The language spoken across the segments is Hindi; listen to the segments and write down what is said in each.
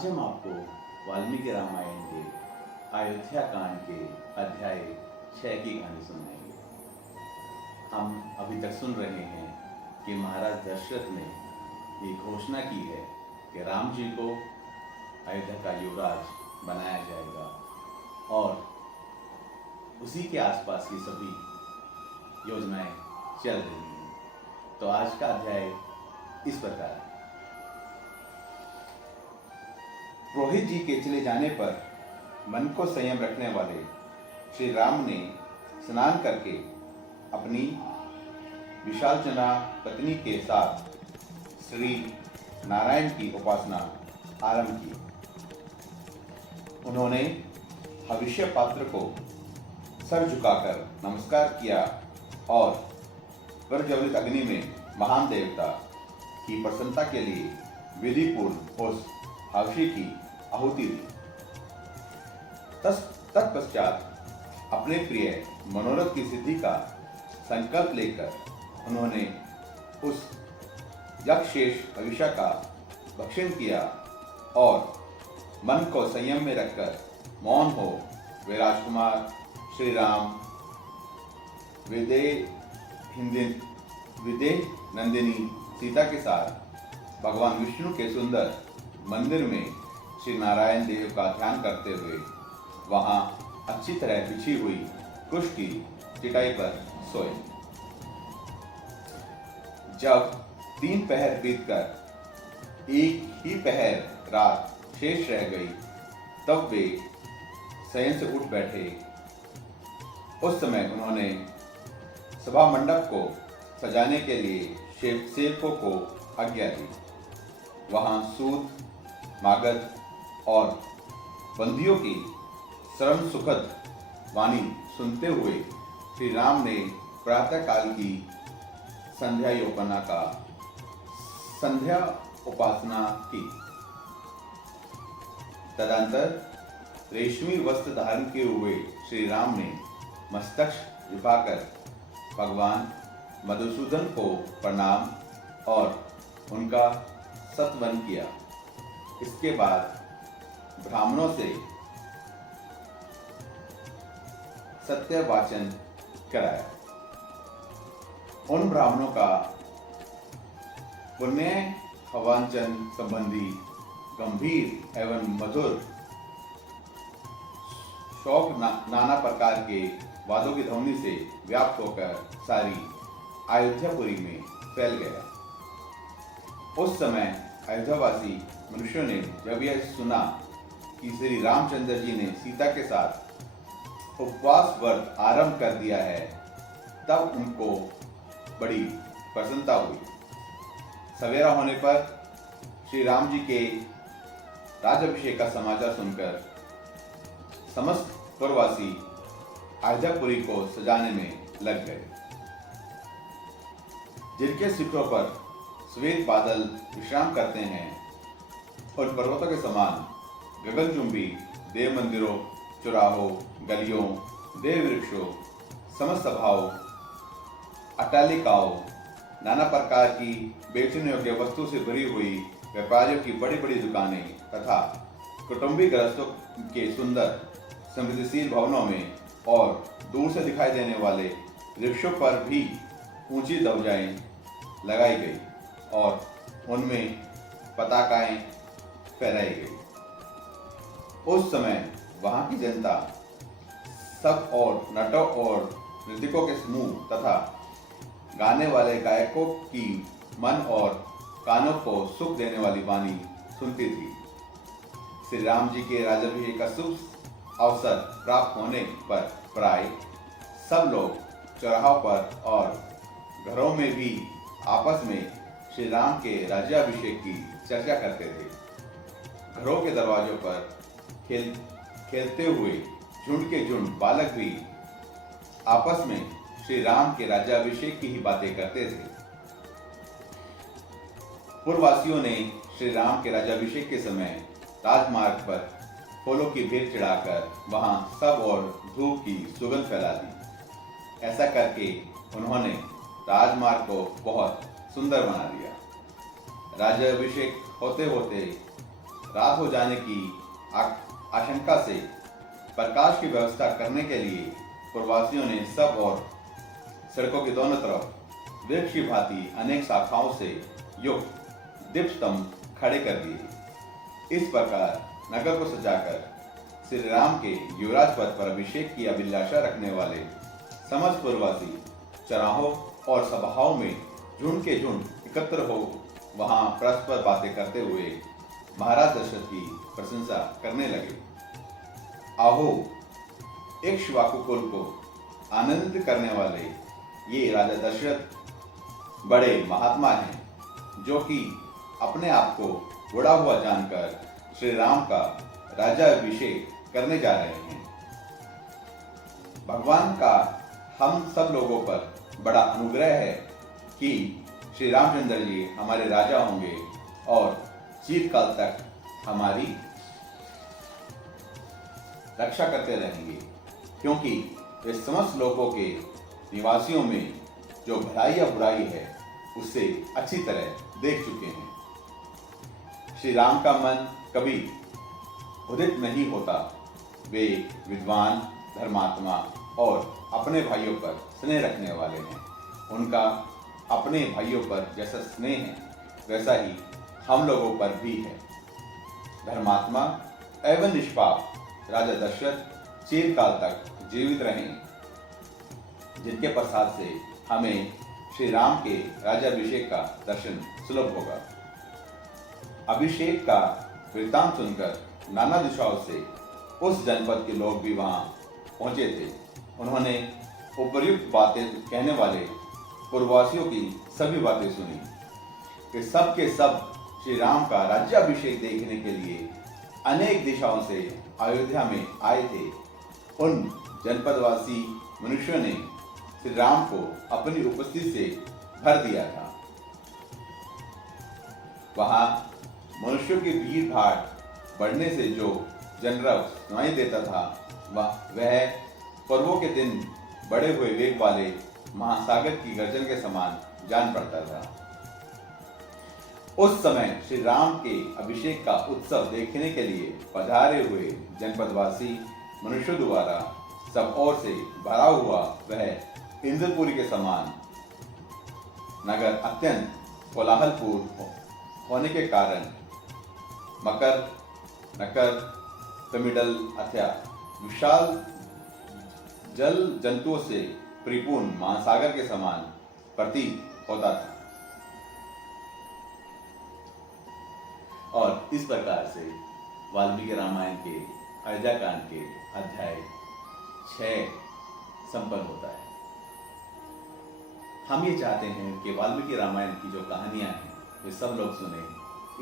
आज हम आपको वाल्मीकि रामायण के अयोध्या कांड के अध्याय 6 की कहानी सुनाएंगे। हम अभी तक सुन रहे हैं कि महाराज दशरथ ने ये घोषणा की है कि राम जी को अयोध्या का युवराज बनाया जाएगा और उसी के आसपास की सभी योजनाएं चल रही हैं। तो आज का अध्याय इस प्रकार है। रोहित जी के चले जाने पर मन को संयम रखने वाले श्री राम ने स्नान करके अपनी विशालचना पत्नी के साथ श्री नारायण की उपासना आरंभ की। उन्होंने हविष्य पात्र को सर झुकाकर नमस्कार किया और प्रज्वलित अग्नि में महान देवता की प्रसन्नता के लिए विधिपूर्ण उस हविष्य की आहुति दी। तत्पश्चात अपने प्रिय मनोरथ की सिद्धि का संकल्प लेकर उन्होंने उस यक्षेष हविष्य का भक्षण किया और मन को संयम में रखकर मौन हो वे राजकुमार श्री राम विदेह नंदिनी सीता के साथ भगवान विष्णु के सुंदर मंदिर में श्री नारायण देव का ध्यान करते हुए वहां अच्छी तरह बिछी हुई कुश की चटाई पर सोए। जब 3 पहर बीतकर एक ही पहर रात शेष रह गई तब वे शयन से उठ बैठे। उस समय उन्होंने सभा मंडप को सजाने के लिए सेवकों को आज्ञा दी। वहां सूत मागध और बंदियों की श्रम सुखद वाणी सुनते हुए श्री राम ने प्रातः काल की संध्या उपासना की। तदंतर रेशमी वस्त्र धारण किए हुए श्री राम ने मस्तक झुकाकर भगवान मधुसूदन को प्रणाम और उनका सत्वन किया। इसके बाद ब्राह्मणों से सत्यवाचन कराया। उन ब्राह्मणों का पुण्य हवांचन संबंधी गंभीर एवं मधुर शौक नाना प्रकार के वादों की ध्वनि से व्याप्त होकर सारी अयोध्यापुरी में फैल गया। उस समय अयोध्यावासी मनुष्यों ने जब यह सुना कि श्री रामचंद्र जी ने सीता के साथ उपवास व्रत आरंभ कर दिया है तब उनको बड़ी प्रसन्नता हुई। सवेरा होने पर श्री राम जी के राज्याभिषेक का समाचार सुनकर समस्त पुरवासी अयोध्यापुरी को सजाने में लग गए। जिनके शिखरों पर श्वेत बादल विश्राम करते हैं और पर्वतों के समान गगनचुंबी देव मंदिरों, चौराहों, गलियों, देव वृक्षों, समस्त सभाओं, अट्टालिकाओं, नाना प्रकार की बेचने योग्य वस्तु से भरी हुई व्यापारियों की बड़ी बड़ी दुकानें तथा कुटुंबी गृहस्थों के सुंदर समृद्धिशील भवनों में और दूर से दिखाई देने वाले वृक्षों पर भी ऊंची ध्वजाएं लगाई गई और उनमें पताकाएं फहराई गई। उस समय वहां की जनता सब और नटों और नृत्यकों के समूह तथा गाने वाले गायकों की मन और कानों को सुख देने वाली वाणी सुनती थी। श्री राम जी के राज्याभिषेक का शुभ अवसर प्राप्त होने पर प्राय सब लोग चौराहों पर और घरों में भी आपस में श्री राम के राज्याभिषेक की चर्चा करते थे। घरों के दरवाजों पर खेलते हुए झुंड के झुंड बालक भी आपस में श्री राम के राज्याभिषेक की ही बातें करते थे। पूर्ववासियों ने श्री राम के राज्याभिषेक के समय राजमार्ग पर फूलों की भीड़ चढ़ाकर वहां सब और धूप की सुगंध फैला दी। ऐसा करके उन्होंने राजमार्ग को बहुत सुंदर बना दिया। राज्याभिषेक होते होते रात हो जाने की आशंका से प्रकाश की व्यवस्था करने के लिए प्रवासियों ने सब और सड़कों के दोनों तरफ वृक्ष की भांति अनेक शाखाओं से युक्त दीपस्तंभ खड़े कर दिए। इस प्रकार नगर को सजाकर श्री राम के युवराज पद पर अभिषेक की अभिलाषा रखने वाले समस्त पूर्ववासी चौराहों और सभाओं में झुंड के झुंड एकत्र हो वहां परस्पर बातें करते हुए महाराज दशरथ की प्रशंसा करने लगे। आहो, इक्ष्वाकुकुल को आनंदित करने वाले ये राजा दशरथ बड़े महात्मा हैं, जो कि अपने आप को बूढ़ा हुआ जानकर श्री राम का राज्याभिषेक करने जा रहे हैं। भगवान का हम सब लोगों पर बड़ा अनुग्रह है कि श्री रामचंद्र जी हमारे राजा होंगे और चिरकाल तक हमारी रक्षा करते रहेंगे, क्योंकि वे समस्त लोगों के निवासियों में जो भलाई या बुराई है उससे अच्छी तरह देख चुके हैं। श्री राम का मन कभी उदित नहीं होता। वे विद्वान, धर्मात्मा और अपने भाइयों पर स्नेह रखने वाले हैं। उनका अपने भाइयों पर जैसा स्नेह है वैसा ही हम लोगों पर भी है। धर्मात्मा एवं निष्पाप राजा दशरथ चिरकाल तक जीवित रहें, जिनके प्रसाद से हमें श्री राम के राज्याभिषेक का दर्शन सुलभ होगा। अभिषेक का वृत्तांत सुनकर नाना दिशाओं से उस जनपद के लोग भी वहां पहुंचे थे। उन्होंने उपर्युक्त बातें कहने वाले पूर्ववासियों की सभी बातें सुनी कि सब के सब श्री राम का राज्याभिषेक देखने के लिए अनेक दिशाओं से अयोध्या में आए थे। उन जनपदवासी मनुष्यों ने श्री राम को अपनी उपस्थिति से भर दिया था। वहां मनुष्यों की भीड़ भाड़ बढ़ने से जो जनरव सुनाई देता था वह पर्वों के दिन बड़े हुए वेग वाले महासागर की गर्जन के समान जान पड़ता था। उस समय श्री राम के अभिषेक का उत्सव देखने के लिए पधारे हुए जनपदवासी मनुष्यों द्वारा सब ओर से भरा हुआ वह इंद्रपुरी के समान नगर अत्यंत कोलाहलपूर्ण होने के कारण मकर, नकर, कमिडल अथवा विशाल जल जंतुओं से परिपूर्ण महासागर के समान प्रतीत होता था। और इस प्रकार से वाल्मीकि रामायण के अयोध्या कांड के अध्याय 6 संपन्न होता है। हम ये चाहते हैं कि वाल्मीकि रामायण की जो कहानियां हैं वे सब लोग सुने,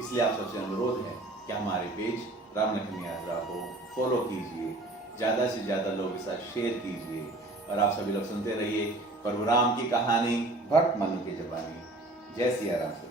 इसलिए आप सबसे अनुरोध है कि हमारे पेज राम लखन यात्रा को फॉलो कीजिए, ज़्यादा से ज़्यादा लोगों के साथ शेयर कीजिए और आप सभी लोग सुनते रहिए प्रभु राम की कहानी भक्त मनु की ज़बानी। जय सिया राम।